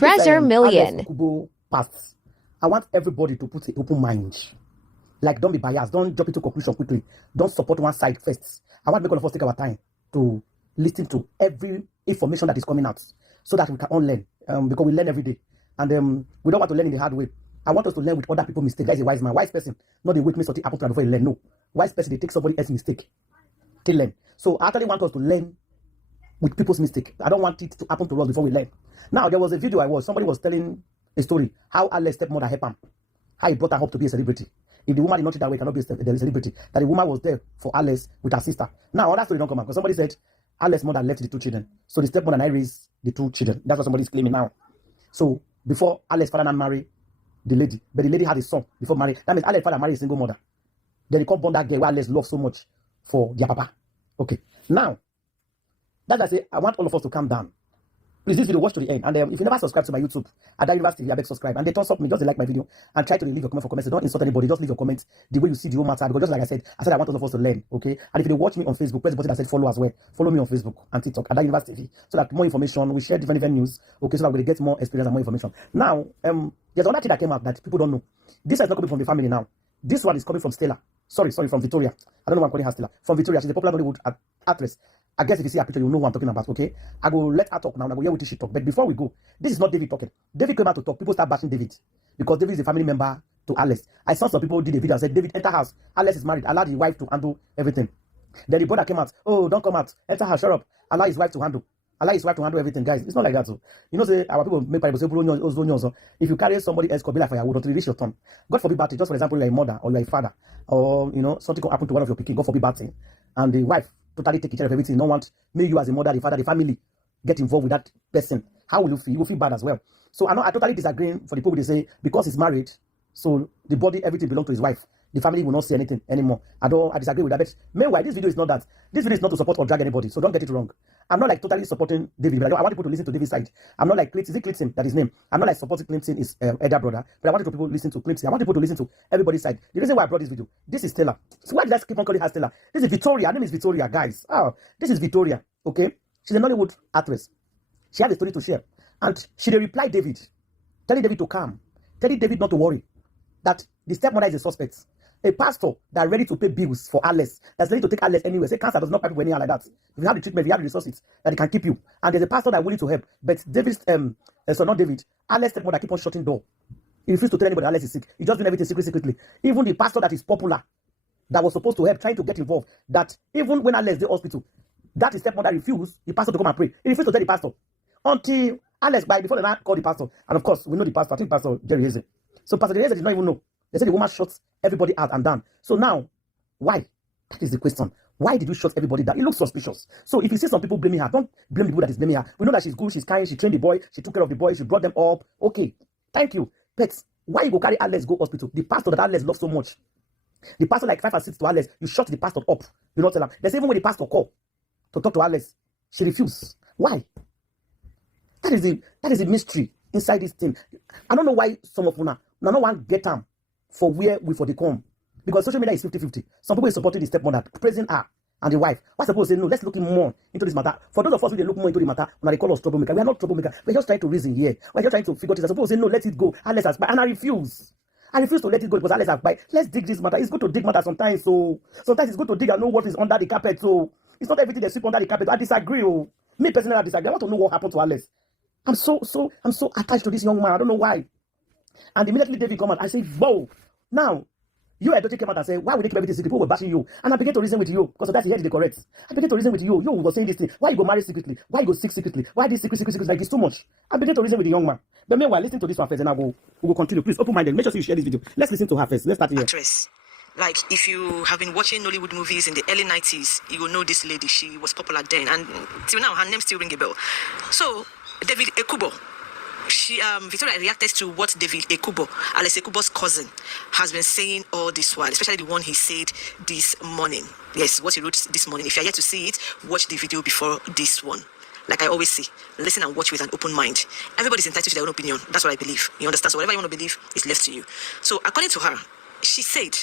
Treasure Alex Million. Kubo pass, I want everybody to put an open mind. Like, don't be biased. Don't jump into conclusion quickly. Don't support one side first. I want to make all of us take our time to listen to every information that is coming out so that we can all learn. Because we learn every day. And we don't want to learn in the hard way. I want us to learn with other people's mistakes. That is a wise man. Wise person, not the witness something happened to them before you learn. No. Wise person, they take somebody else's mistake. They learn. So I actually want us to learn with people's mistake. I don't want it to happen to us before we learn. Now, there was a video somebody was telling a story, how Alex's stepmother helped him, how he brought her up to be a celebrity. If the woman did not think that way, cannot be a celebrity. That the woman was there for Alex with her sister. Now, that story don't come out because somebody said Alex's mother left the 2 children. So the stepmother and I raised the 2 children. That's what somebody is claiming now. So before Alex's father married the lady, but the lady had a son before marriage. That means Alex's father married a single mother. Then he come born that girl where Alex loved so much for their papa. Okay. Now, that's why I say I want all of us to calm down. Please, this video, watch to the end. And if you never subscribe to my YouTube, Ada University, I beg subscribe. And they thumbs up me, just like my video. And try to leave your comment for comments. So don't insult anybody. Just leave your comments the way you see the whole matter. Because just like I said I want all of us to learn. Okay? And if you watch me on Facebook, press the button that said follow as well. Follow me on Facebook and TikTok, Ada University TV. So that more information, we share different news. Okay, so that we get more experience and more information. Now, there's another thing that came out that people don't know. This is not coming from the family now. This one is coming from Stella. Sorry, from Victoria. I don't know why I'm calling her Stella. From Victoria. She's a popular Hollywood actress. I guess if you see her picture, you'll know who I'm talking about, okay? I go let her talk now, and I go hear what she talk. But before we go, this is not David talking. David came out to talk. People start bashing David because David is a family member to Alex. I saw some people did a video and said, David, enter house. Alex is married. Allow his wife to handle everything. Then the brother came out. Oh, don't come out. Enter house. Shut up. Allow his wife to handle. Allow his wife to handle everything, guys. It's not like that. So, you know, say our people make people say, if you carry somebody else, could be like firewood until you reach your turn. God forbid bad thing. Just for example, like a mother or like a father, or you know, something could happen to one of your picking. God forbid bad thing, and the wife totally take care of everything. Don't want me, you as a mother, the father, the family get involved with that person. How will you feel? You will feel bad as well. So I totally disagree for the people they say because he's married, so the body, everything belongs to his wife. The family will not say anything anymore. I disagree with that. But meanwhile, this video is not that. This video is not to support or drag anybody. So don't get it wrong. I'm not like totally supporting David. But I want people to listen to David's side. I'm not like Clinton. Is it Clinton that his name? I'm not like supporting Clinton, his elder brother. But I want people to listen to Clinton. I want people to listen to everybody's side. The reason why I brought this video, this is Stella. So why did I keep on calling her Stella? This is Victoria. Her name is Victoria, guys. Oh, this is Victoria. Okay, she's a Nollywood actress. She had a story to share, and she replied David, telling David to calm, telling David not to worry, that the stepmother is a suspect. A pastor that ready to pay bills for Alex, that's ready to take Alex anywhere. Say cancer does not pay people anyhow like that. If you have the treatment, if you have the resources, that it can keep you. And there's a pastor that willing to help. But David's so not David, Alex stepmother keep on shutting door. He refused to tell anybody Alex is sick. He just doing everything secretly. Even the pastor that is popular, that was supposed to help, trying to get involved, that even when Alex did hospital, that his stepmother refused the pastor to come and pray. He refused to tell the pastor. Until Alex, before the man called the pastor. And of course, we know the pastor. I think Pastor Jerry Eze. So Pastor Jerry Eze did not even know. They said the woman shot everybody out and down. So now, why? That is the question. Why did you shut everybody down? It looks suspicious. So if you see some people blaming her, don't blame the people that is blaming her. We know that she's good, she's kind, she trained the boy, she took care of the boy, she brought them up. Okay, thank you. But why you go carry Alex go hospital? The pastor that Alex loves so much. The pastor like 5 or 6 to Alex, you shut the pastor up. You not tell him. There's even when the pastor called to talk to Alex, she refused. Why? That is the mystery inside this thing. I don't know why some of una no one get them for where we for the come. Because social media is 50-50. Some people is supporting the stepmother, praising her and the wife. Why suppose say no, let's look more into this matter. For those of us who they look more into the matter, when they call us troublemaker, we are not troublemaker. We're just trying to reason here. We're just trying to figure this out. Suppose say no, let it go. And let's ask. And I refuse. I refuse to let it go because Alex has by. Let's dig this matter. It's good to dig matter sometimes. So sometimes it's good to dig and know what is under the carpet. So it's not everything they sweep under the carpet. I disagree. Oh. Me personally, I disagree. I want to know what happened to Alex. I'm so attached to this young man. I don't know why. And immediately David come out. I say, whoa. Now, you Edochie came out and said, why would they keep everything secret? People were bashing you. And I began to reason with you. Because that's the head is correct. I began to reason with you. You were saying this thing. Why you go marry secretly? Why you go sick secretly? Why this secret? Like it's too much. I began to reason with the young man. But meanwhile, listen to this one first and we will continue. Please, open-minded. Make sure you share this video. Let's listen to her first. Let's start here. Actress. Like, if you have been watching Nollywood movies in the early 90s, you will know this lady. She was popular then. And till now, her name still rings a bell. So, David Ekubo. Victoria reacted to what David Ekubo, Alex Ekubo's cousin, has been saying all this while, especially the one he said this morning. Yes, what he wrote this morning. If you're yet to see it, watch the video before this one. Like I always say, listen and watch with an open mind. Everybody's entitled to their own opinion. That's what I believe. You understand? So whatever you want to believe is left to you. So according to her, she said,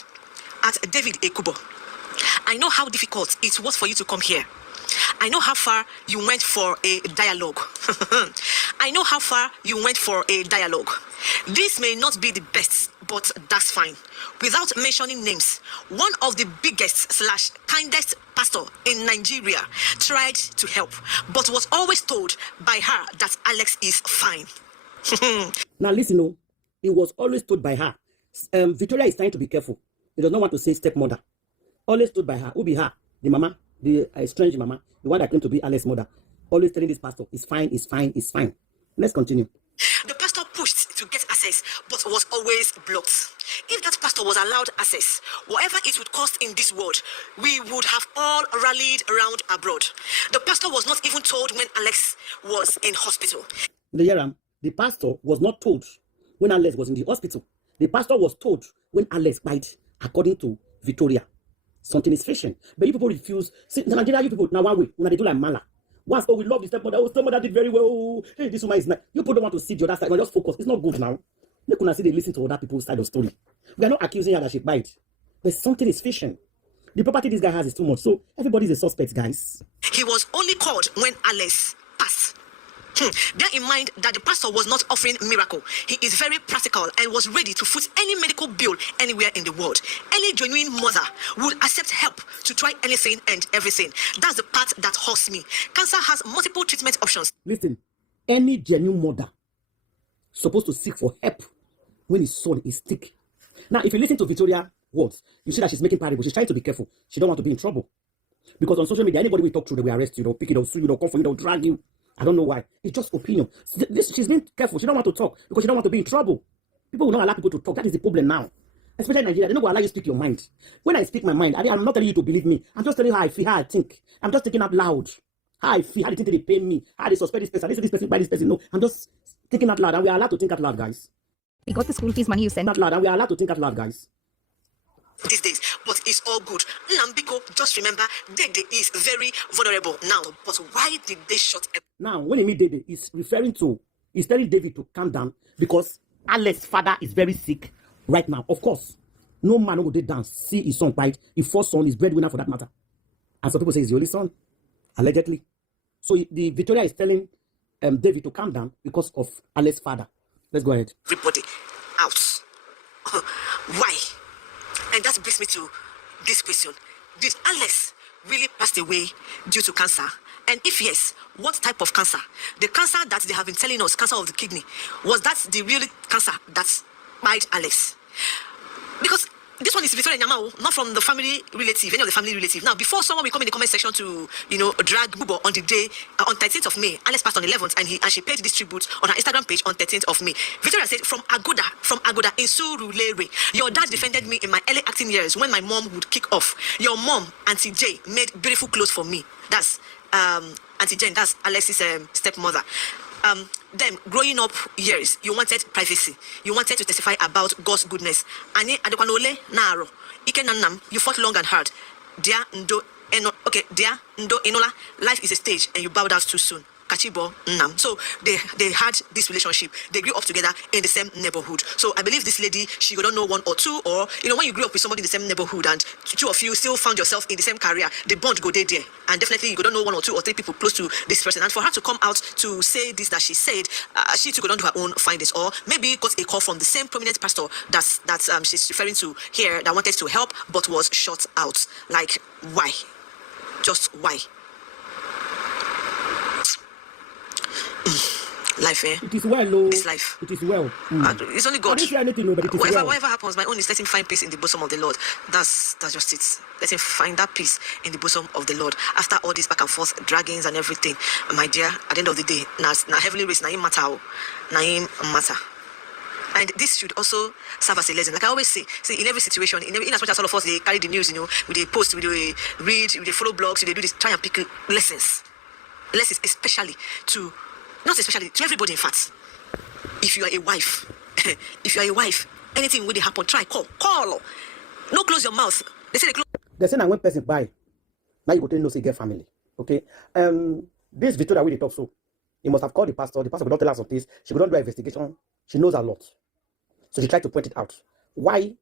at David Ekubo, I know how difficult it was for you to come here. I know how far you went for a dialogue. I know how far you went for a dialogue. This may not be the best, but that's fine. Without mentioning names, one of the biggest / kindest pastor in Nigeria tried to help, but was always told by her that Alex is fine. Now listen, no, it was always told by her. Victoria is trying to be careful. He does not want to say stepmother. Always told by her. Who be her? The mama, the strange mama, the one that claimed to be Alex's mother. Always telling this pastor, it's fine, it's fine, it's fine. Let's continue. The pastor pushed to get access, but was always blocked. If that pastor was allowed access, whatever it would cost in this world, we would have all rallied around abroad. The pastor was not even told when Alex was in hospital. The pastor was not told when Alex was in the hospital. The pastor was told when Alex died, according to Victoria. Something is fishing. But you people refuse. See, in Nigeria, you people, now one way, when they do like Mala. Once, oh, we love the stepmother. Oh, stepmother did very well. Oh, hey, this woman is nice. You people don't want to see the other side. Just focus. It's not good now. They couldn't see they listen to other people's side of story. We are not accusing her that she died. But something is fishing. The property this guy has is too much. So everybody's a suspect, guys. He was only called when Alex passed. Bear in mind that the pastor was not offering miracle. He is very practical and was ready to foot any medical bill anywhere in the world. Any genuine mother would accept help to try anything and everything. That's the part that hurts me. Cancer has multiple treatment options. Listen, any genuine mother supposed to seek for help when his son is sick. Now, if you listen to Victoria's words, you see that she's making parables. She's trying to be careful. She don't want to be in trouble. Because on social media, anybody we talk to, they will arrest you, they'll pick you, they'll sue you, they'll come for you, they'll drag you. I don't know why. It's just opinion. She's being careful. She don't want to talk because she don't want to be in trouble. People will not allow people to talk. That is the problem now. Especially in Nigeria. They don't allow you to speak your mind. When I speak my mind, I'm not telling you to believe me. I'm just telling you how I feel, how I think. I'm just thinking out loud. How I feel, how they think they pay me, how they suspect this person, this person by this person. No, I'm just thinking out loud. And we are allowed to think out loud, guys. We got the school fees money you sent. Out loud, and we are allowed to think out loud, guys. These days, but it's all good. Nambiko, just remember, Dede is very vulnerable now. But why did they shut him? Now, when he meet Dede, he's telling David to calm down because Alex's father is very sick right now. Of course, no man who would dance see his son fight. His first son is breadwinner for that matter. And some people say he's the only son, allegedly. So the Victoria is telling David to calm down because of Alex's father. Let's go ahead. Everybody out. Why? And that brings me to this question. Did Alex really pass away due to cancer? And if yes, what type of cancer? The cancer that they have been telling us, cancer of the kidney, was that the real cancer that died Alex? Because this one is Victoria Nyamao, not from the family relative, any of the family relative. Now, before someone will come in the comment section to, drag Bubo on the day, on 13th of May, Alex passed on 11th, and she paid this tribute on her Instagram page on 13th of May. Victoria said, from Agoda in Surulere, your dad defended me in my early acting years when my mom would kick off. Your mom, Auntie J, made beautiful clothes for me. That's Auntie Jane, that's Alex's stepmother. Then growing up years, you wanted privacy. You wanted to testify about God's goodness. Ani adekwanole naro. Ike nanam, you fought long and hard. Dear Ndo Enola, life is a stage and you bowed out too soon. Kachibo Nam. So they had this relationship. They grew up together in the same neighborhood. So I believe this lady, she don't know one or two, or when you grew up with somebody in the same neighborhood and two of you still found yourself in the same career, the bond go there. And definitely you don't know one or two or three people close to this person. And for her to come out to say this that she said, she too couldn't do her own findings, or maybe got a call from the same prominent pastor that she's referring to here that wanted to help but was shut out. Like, why? Just why? Life, eh? It is well, no. This life. It is well. It's only God. I don't see anything, no, but it is well. Whatever happens, my own is let him find peace in the bosom of the Lord. That's just it. Let him find that peace in the bosom of the Lord. After all this back and forth, draggings and everything, my dear, at the end of the day, now heavenly race, now him matter. And this should also serve as a lesson. Like I always say, in every situation, in as much as all of us, they carry the news, we they post, we they read, we they follow blogs, we they do this, try and pick lessons. Lessons, especially to everybody, in fact. If you are a wife, anything will happen, try, call. No close your mouth. They say now when person buy, now you go to know say get family. Okay. This Victoria will talk so. He must have called the pastor. The pastor will not tell us of this. She will not do an investigation. She knows a lot. So she tried to point it out. Why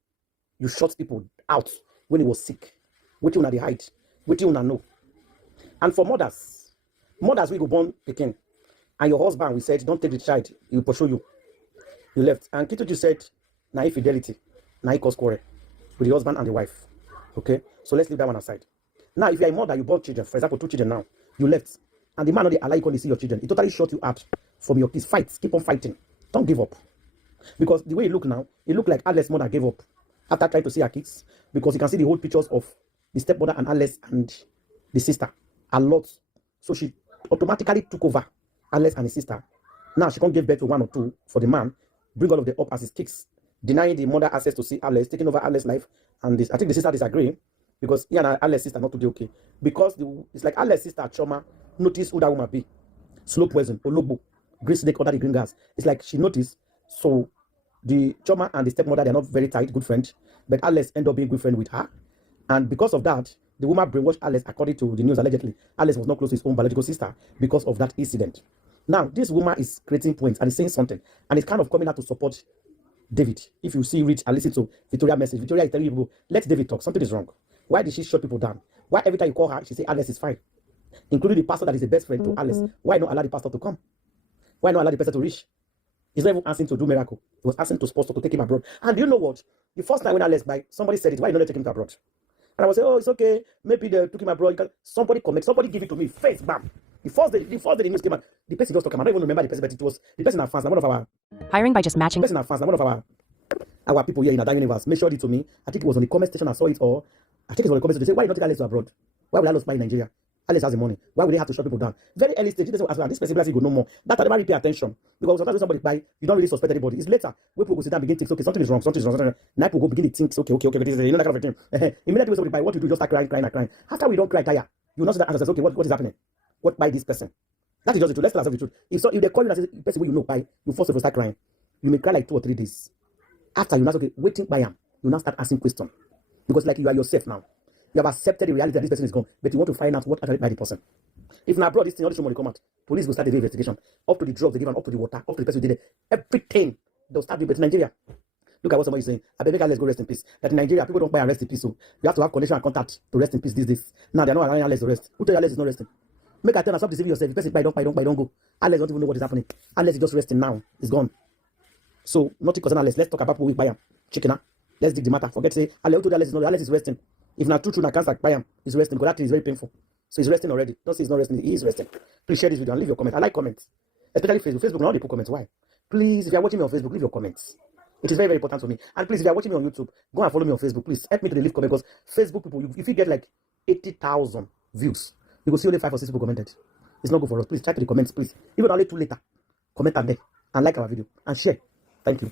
you shut people out when he was sick? What you wanna hide? What you wanna know? And for mothers we go born pikin, and your husband, we said, don't take the child, he will pursue you. You left. And Kituju said, na infidelity, na equals quarrel with the husband and the wife. Okay? So let's leave that one aside. Now, if you're a mother, you born children, for example, 2 children now, you left, and the man not they allow you to see your children, it totally shut you out from your kids. Fight, keep on fighting. Don't give up. Because the way you look now, it look like Alice's mother gave up after trying to see her kids, because you can see the whole pictures of the stepmother and Alice and the sister a lot. So she automatically took over Alice and his sister. Now she can't give birth to 1 or 2 for the man, bring all of them up as his kicks, denying the mother access to see Alice, taking over Alice's life. And this, I think the sister disagree, because he and Alice's sister not today okay. Because it's like Alice's sister Choma noticed who that woman be. Slow poison, Ologbo, green snake under the green gas. It's like she noticed. So the Choma and the stepmother, they're not very tight, good friends. But Alice ended up being good friend with her. And because of that, the woman brainwashed Alice, according to the news allegedly. Alice was not close to his own biological sister because of that incident. Now, this woman is creating points and is saying something. And it's kind of coming out to support David. If you see, reach and listen to Victoria's message, Victoria is telling people, let David talk. Something is wrong. Why did she shut people down? Why every time you call her, she say Alice is fine? Including the pastor that is the best friend to Alice. Why not allow the pastor to come? Why not allow the pastor to reach? He's not even asking to do miracle. He was asking to sponsor to take him abroad. And you know what? The first time when Alice by somebody said it, why you not take him to abroad? And I was saying, oh, it's okay. Maybe they took him abroad. Somebody comment, somebody give it to me. Face, bam. The first day the news came out, the person just talking. I don't even remember the person, but it was the person at fans. One of our Hiring by just matching. person at fans. One of our people here in that universe mentioned it to me. I think it was on the comment section. I saw it, or I think it was on the comment section. They say, why you not take Alice to abroad? Why would Alice buy in Nigeria? Alice has the money. Why would they have to shut people down? Very early stage. This person will go no more. That I never really pay attention, because sometimes when somebody buy, you don't really suspect anybody. It's later when people go sit down, begin to think, okay, something is wrong. Now people go begin to think, okay, this is, you know, that kind of thing. Immediately when somebody buy, what you do, just start crying. After we don't cry, tire. You know that answer says, okay, what is happening? What buy this person? That is just the truth. Let's tell ourselves the truth. If they call you and say, person who you know buy, you force to start crying. You may cry like 2 or 3 days. After you now okay, waiting by him, you now start asking questions, because like you are yourself now. You have accepted the reality that this person is gone, but you want to find out what actually by the person. If now abroad, this thing, all this money come out, police will start the investigation, up to the drugs they give, and up to the water, up to the person who did it. Everything they'll start doing. But in Nigeria, look at what somebody is saying. I beg, let's go rest in peace. That in Nigeria, people don't buy and rest in peace, so you have to have connection and contact to rest in peace these days. Now they're not allowing Alex to rest. Who tell you Alex is not resting? Make a tell and stop deceiving yourself. If person buy, don't go. Alex don't even know what is happening. Alex is just resting now. It's gone. So nothing concern Alex. Let's talk about who we buy him. Chicken. Let's dig the matter. Forget say Alex told Alex is not. Alex is resting. If not true, na cancer buy him. He's resting, because that thing is very painful. So he's resting already. Don't say he's not resting. He is resting. Please share this video and leave your comment. I like comments, especially Facebook. Facebook now they put comments. Why? Please, if you are watching me on Facebook, leave your comments. It is very, very important to me. And please, if you are watching me on YouTube, go and follow me on Facebook. Please help me to leave comments, because Facebook people, if you get like 80,000 views, you will see only 5 or 6 people commented. It's not good for us. Please check the comments, please. Even only 2 later, comment and like our video and share. Thank you.